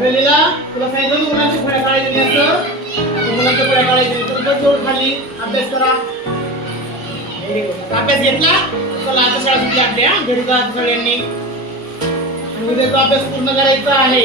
वेळेला तुला सांगितलं मुलांची फळ खाली अभ्यास करा अभ्यास घेतला चला आता शाळा सुटली आपल्या घरी जा सगळ्यांनी अभ्यास पूर्ण करायचा आहे